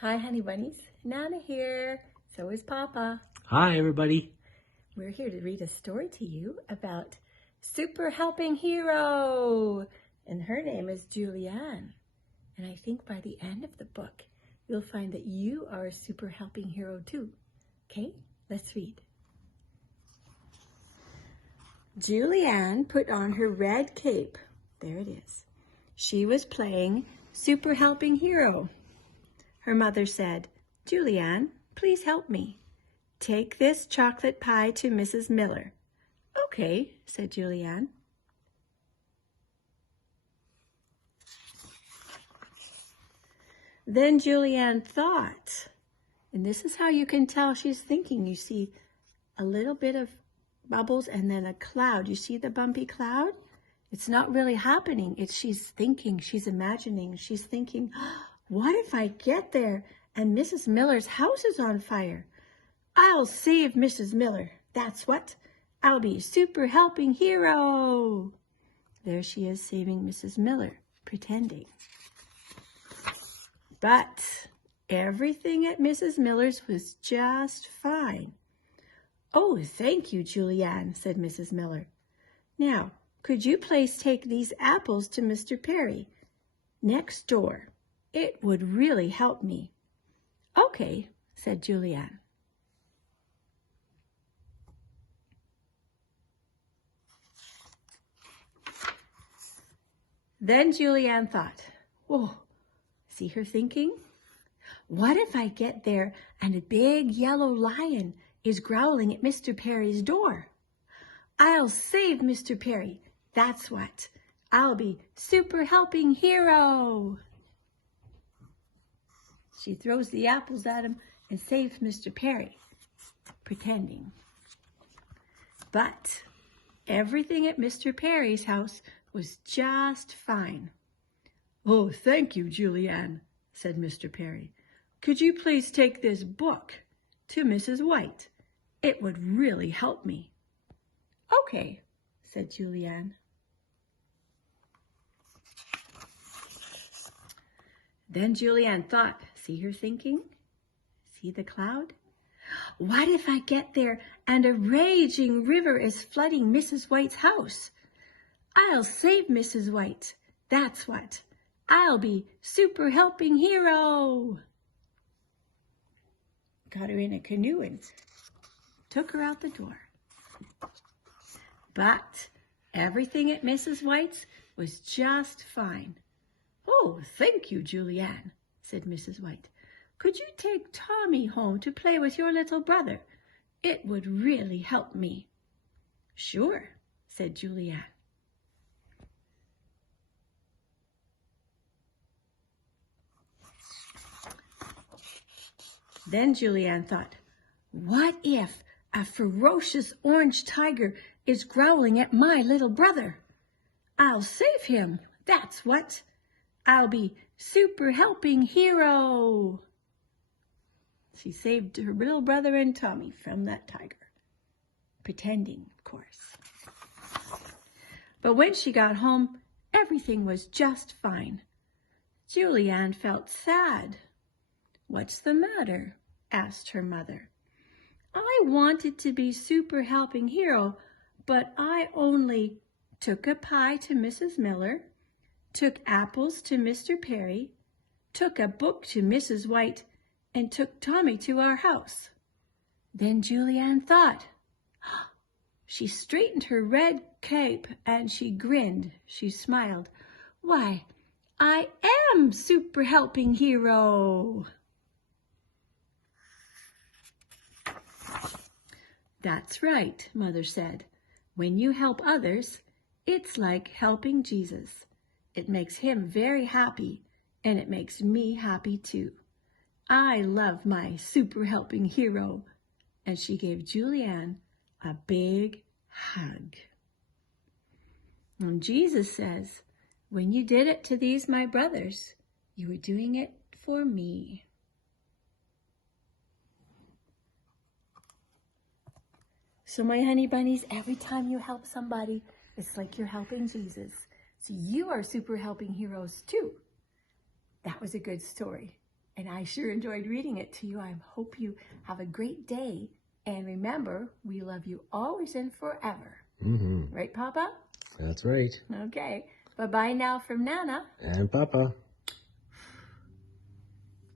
Hi, honey bunnies. Nana here. So is Papa. Hi, everybody. We're here to read a story to you about Super Helping Hero. And her name is Julianne. And I think by the end of the book, you'll find that you are a super helping hero too. Okay, let's read. Julianne put on her red cape. There it is. She was playing Super Helping Hero. Her mother said, "Julianne, please help me. Take this chocolate pie to Mrs. Miller." "Okay," said Julianne. Then Julianne thought, and this is how you can tell she's thinking. You see a little bit of bubbles and then a cloud. You see the bumpy cloud? It's not really happening. She's thinking, she's imagining, she's thinking, what if I get there and Mrs. Miller's house is on fire? I'll save Mrs. Miller. That's what. I'll be super helping hero. There she is saving Mrs. Miller, pretending. But everything at Mrs. Miller's was just fine. "Oh, thank you, Julianne," said Mrs. Miller. "Now, could you please take these apples to Mr. Perry next door? It would really help me." "Okay," said Julianne. Then Julianne thought, whoa, see her thinking? What if I get there and a big yellow lion is growling at Mr. Perry's door? I'll save Mr. Perry. That's what. I'll be super helping hero. She throws the apples at him and saves Mr. Perry, pretending. But everything at Mr. Perry's house was just fine. "Oh, thank you, Julianne," said Mr. Perry. "Could you please take this book to Mrs. White? It would really help me." "Okay," said Julianne. Then Julianne thought, see her thinking? See the cloud? What if I get there and a raging river is flooding Mrs. White's house? I'll save Mrs. White. That's what. I'll be super helping hero. Got her in a canoe and took her out the door. But everything at Mrs. White's was just fine. "Oh, thank you, Julianne," said Mrs. White. "Could you take Tommy home to play with your little brother? It would really help me." "Sure," said Julianne. Then Julianne thought, what if a ferocious orange tiger is growling at my little brother? I'll save him. That's what. I'll be super helping hero. She saved her little brother and Tommy from that tiger. Pretending, of course. But when she got home, everything was just fine. Julianne felt sad. "What's the matter?" asked her mother. "I wanted to be super helping hero, but I only took a pie to Mrs. Miller, took apples to Mr. Perry, took a book to Mrs. White, and took Tommy to our house." Then Julianne thought. She straightened her red cape and she grinned. She smiled. "Why, I am super helping hero." "That's right," Mother said. "When you help others, it's like helping Jesus. It makes him very happy, and it makes me happy too. I love my super helping hero." And she gave Julianne a big hug. And Jesus says, "When you did it to these my brothers, you were doing it for me." So my honey bunnies, every time you help somebody, it's like you're helping Jesus. So you are super helping heroes too. That was a good story. And I sure enjoyed reading it to you. I hope you have a great day. And remember, we love you always and forever. Mm-hmm. Right, Papa? That's right. Okay. Bye-bye now from Nana. And Papa.